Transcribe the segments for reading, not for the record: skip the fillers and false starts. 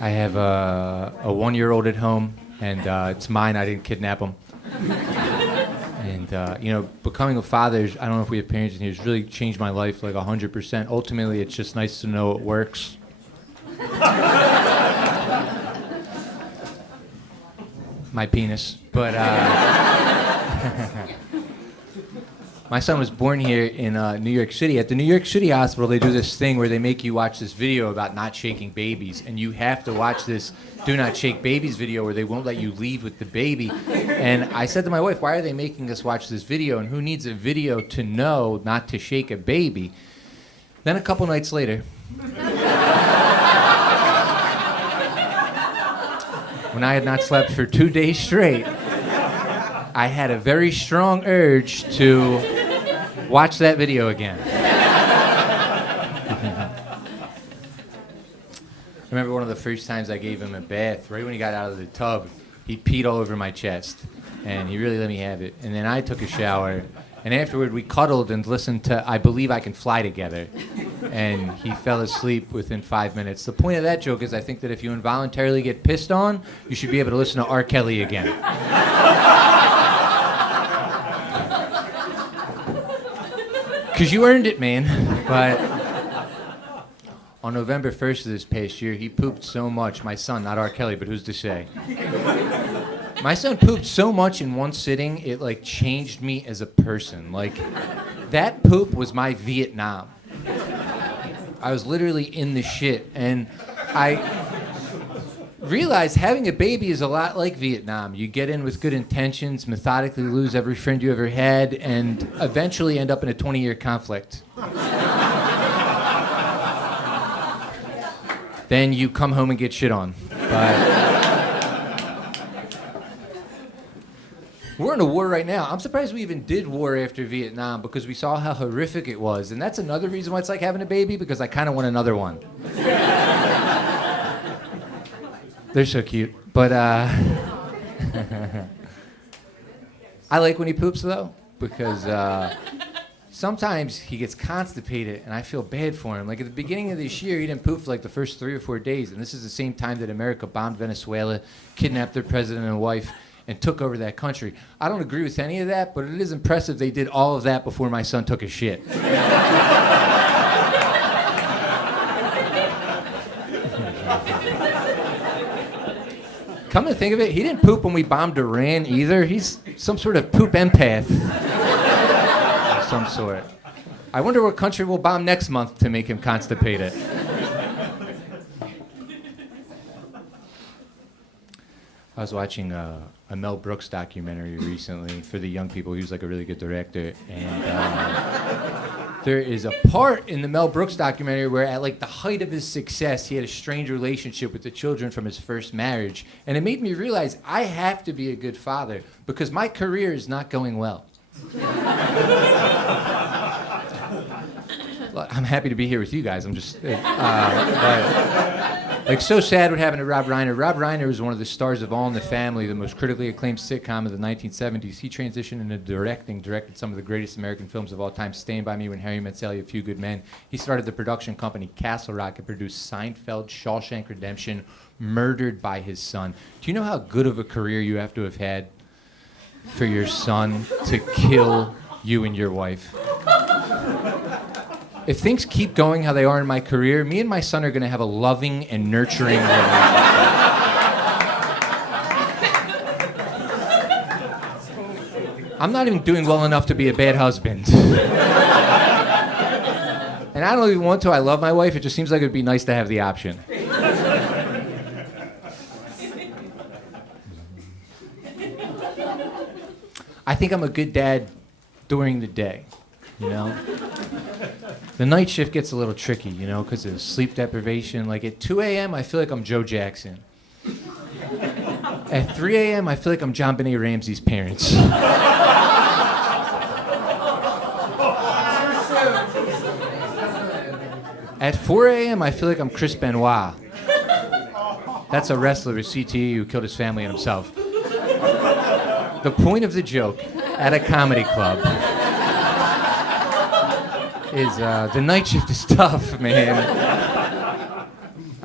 I have a 1-year-old at home, and it's mine. I didn't kidnap him. And, becoming a father, I don't know if we have parents in here, has really changed my life like 100%. Ultimately, it's just nice to know it works. My penis. But my son was born here in New York City. At the New York City hospital, they do this thing where they make you watch this video about not shaking babies, and you have to watch this do not shake babies video where they won't let you leave with the baby. And I said to my wife, why are they making us watch this video, and who needs a video to know not to shake a baby? Then a couple nights later, when I had not slept for 2 days straight, I had a very strong urge to watch that video again. I remember one of the first times I gave him a bath, right when he got out of the tub, he peed all over my chest, and he really let me have it. And then I took a shower, and afterward we cuddled and listened to I Believe I Can Fly together. And he fell asleep within 5 minutes. The point of that joke is I think that if you involuntarily get pissed on, you should be able to listen to R. Kelly again. Because you earned it, man. But on November 1st of this past year, he pooped so much. My son, not R. Kelly, but who's to say? My son pooped so much in one sitting, it like changed me as a person. Like, that poop was my Vietnam. I was literally in the shit, and I realized having a baby is a lot like Vietnam. You get in with good intentions, methodically lose every friend you ever had, and eventually end up in a 20-year conflict. Then you come home and get shit on. But we're in a war right now. I'm surprised we even did war after Vietnam because we saw how horrific it was. And that's another reason why it's like having a baby, because I kind of want another one. They're so cute. But I like when he poops, though, because sometimes he gets constipated, and I feel bad for him. Like at the beginning of this year, he didn't poop for like the first 3 or 4 days. And this is the same time that America bombed Venezuela, kidnapped their president and wife, and took over that country. I don't agree with any of that, but it is impressive they did all of that before my son took a shit. Come to think of it, he didn't poop when we bombed Iran either. He's some sort of poop empath of some sort. I wonder what country we'll bomb next month to make him constipated. I was watching a Mel Brooks documentary recently for the young people. He was like a really good director. And there is a part in the Mel Brooks documentary where at like the height of his success, he had a strained relationship with the children from his first marriage. And it made me realize I have to be a good father because my career is not going well. I'm happy to be here with you guys. I'm just... Like, so sad what happened to Rob Reiner. Rob Reiner was one of the stars of All in the Family, the most critically acclaimed sitcom of the 1970s. He transitioned into directing, directed some of the greatest American films of all time, Stand By Me, When Harry Met Sally, A Few Good Men. He started the production company Castle Rock and produced Seinfeld, Shawshank Redemption, Murdered by His Son. Do you know how good of a career you have to have had for your son to kill you and your wife? If things keep going how they are in my career, me and my son are going to have a loving and nurturing relationship. I'm not even doing well enough to be a bad husband. And I don't even want to. I love my wife. It just seems like it would be nice to have the option. I think I'm a good dad during the day, you know? The night shift gets a little tricky, you know, because of sleep deprivation. Like at 2 a.m., I feel like I'm Joe Jackson. At 3 a.m., I feel like I'm John Benet Ramsey's parents. At 4 a.m., I feel like I'm Chris Benoit. That's a wrestler with CTE who killed his family and himself. The point of the joke at a comedy club is the night shift is tough, man.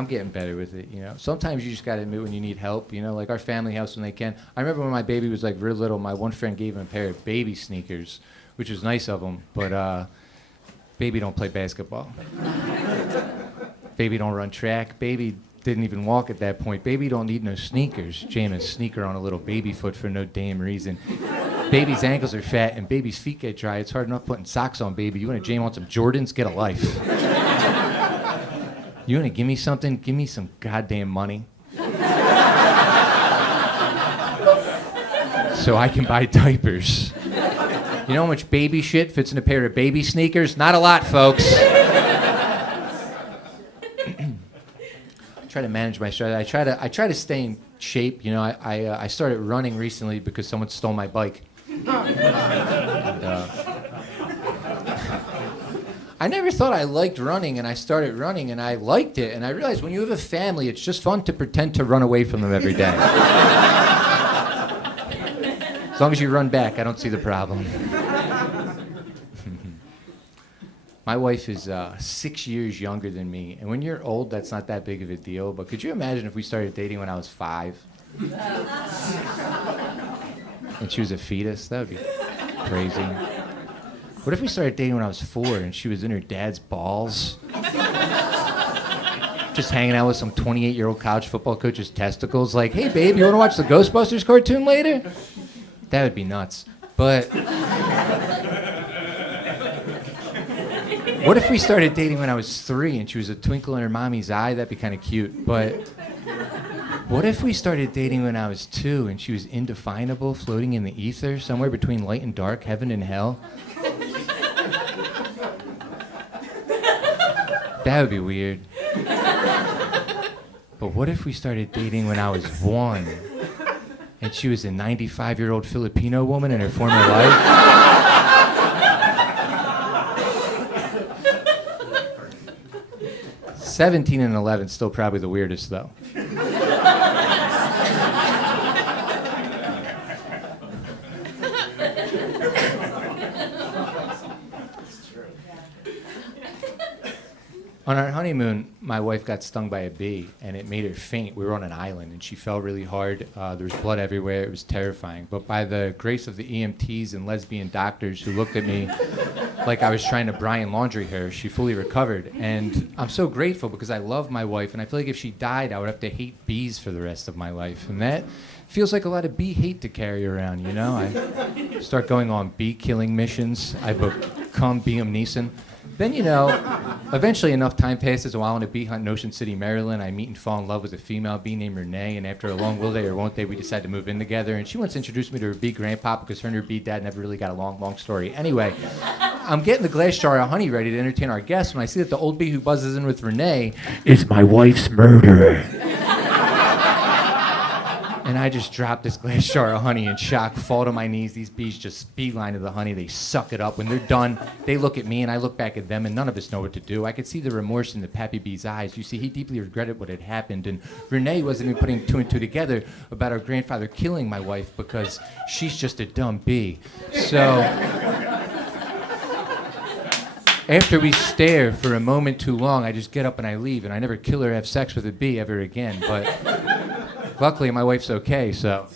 I'm getting better with it, you know. Sometimes you just gotta admit when you need help, you know, like our family helps when they can. I remember when my baby was like real little, my one friend gave him a pair of baby sneakers, which was nice of him, but baby don't play basketball. Baby don't run track. Baby didn't even walk at that point. Baby don't need no sneakers. Jam a sneaker on a little baby foot for no damn reason. Baby's ankles are fat and baby's feet get dry. It's hard enough putting socks on baby. You want to jam on some Jordans? Get a life. You want to give me something? Give me some goddamn money. So I can buy diapers. You know how much baby shit fits in a pair of baby sneakers? Not a lot, folks. I try to manage my stress. I try to stay in shape. You know, I started running recently because someone stole my bike. I never thought I liked running, and I started running, and I liked it. And I realized when you have a family, it's just fun to pretend to run away from them every day. As long as you run back, I don't see the problem. My wife is 6 years younger than me, and when you're old, that's not that big of a deal, but could you imagine if we started dating when I was 5? And she was a fetus? That would be crazy. What if we started dating when I was 4 and she was in her dad's balls? Just hanging out with some 28-year-old college football coach's testicles, like, hey, babe, you want to watch the Ghostbusters cartoon later? That would be nuts. But what if we started dating when I was 3 and she was a twinkle in her mommy's eye? That'd be kind of cute. But what if we started dating when I was 2 and she was indefinable, floating in the ether, somewhere between light and dark, heaven and hell? That would be weird. But what if we started dating when I was 1 and she was a 95-year-old Filipino woman in her former life? 17 and 11, still probably the weirdest, though. On our honeymoon, my wife got stung by a bee, and it made her faint. We were on an island, and she fell really hard. There was blood everywhere. It was terrifying. But by the grace of the EMTs and lesbian doctors who looked at me like I was trying to Brian Laundrie her, she fully recovered. And I'm so grateful because I love my wife, and I feel like if she died, I would have to hate bees for the rest of my life. And that feels like a lot of bee hate to carry around, you know? I start going on bee-killing missions. I become Liam Neeson. Then, you know, eventually enough time passes while on a bee hunt in Ocean City, Maryland. I meet and fall in love with a female bee named Renee, and after a long will they or won't they, we decide to move in together. And she once introduced me to her bee grandpa because her and her bee dad never really got along. Long story. Anyway, I'm getting the glass jar of honey ready to entertain our guests when I see that the old bee who buzzes in with Renee is my wife's murderer. And I just drop this glass jar of honey in shock, fall to my knees. These bees just beeline to the honey. They suck it up. When they're done, they look at me, and I look back at them, and none of us know what to do. I could see the remorse in the Pappy Bee's eyes. You see, he deeply regretted what had happened, and Renee wasn't even putting 2 and 2 together about our grandfather killing my wife because she's just a dumb bee. So after we stare for a moment too long, I just get up and I leave, and I never kill or have sex with a bee ever again. But luckily, my wife's okay, so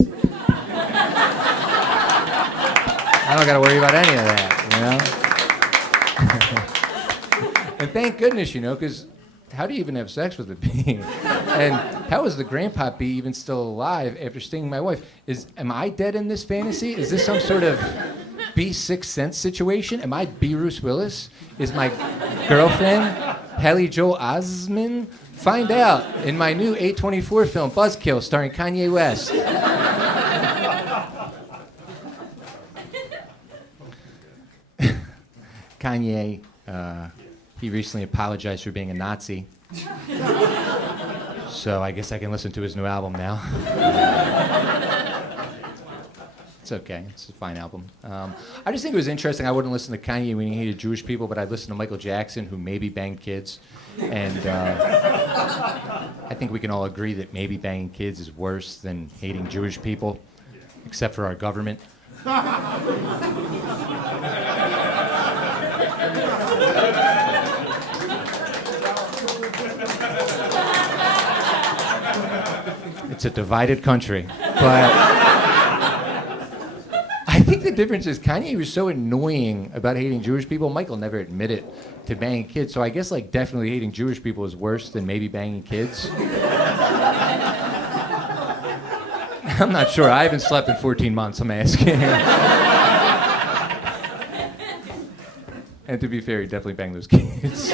I don't got to worry about any of that, you know? And thank goodness, you know, because how do you even have sex with a bee? And how is the grandpa bee even still alive after stinging my wife? Am I dead in this fantasy? Is this some sort of bee Sixth Sense situation? Am I B. Bruce Willis? Is my girlfriend Haley Joel Osment? Find out in my new A24 film, Buzzkill, starring Kanye West. Kanye, he recently apologized for being a Nazi. So I guess I can listen to his new album now. It's okay. It's a fine album. I just think it was interesting. I wouldn't listen to Kanye when he hated Jewish people, but I'd listen to Michael Jackson, who maybe banged kids. And I think we can all agree that maybe banging kids is worse than hating Jewish people, except for our government. It's a divided country. But I think the difference is Kanye was so annoying about hating Jewish people. Michael never admitted to banging kids, so I guess like definitely hating Jewish people is worse than maybe banging kids. I'm not sure. I haven't slept in 14 months, I'm asking. And to be fair, he definitely banged those kids.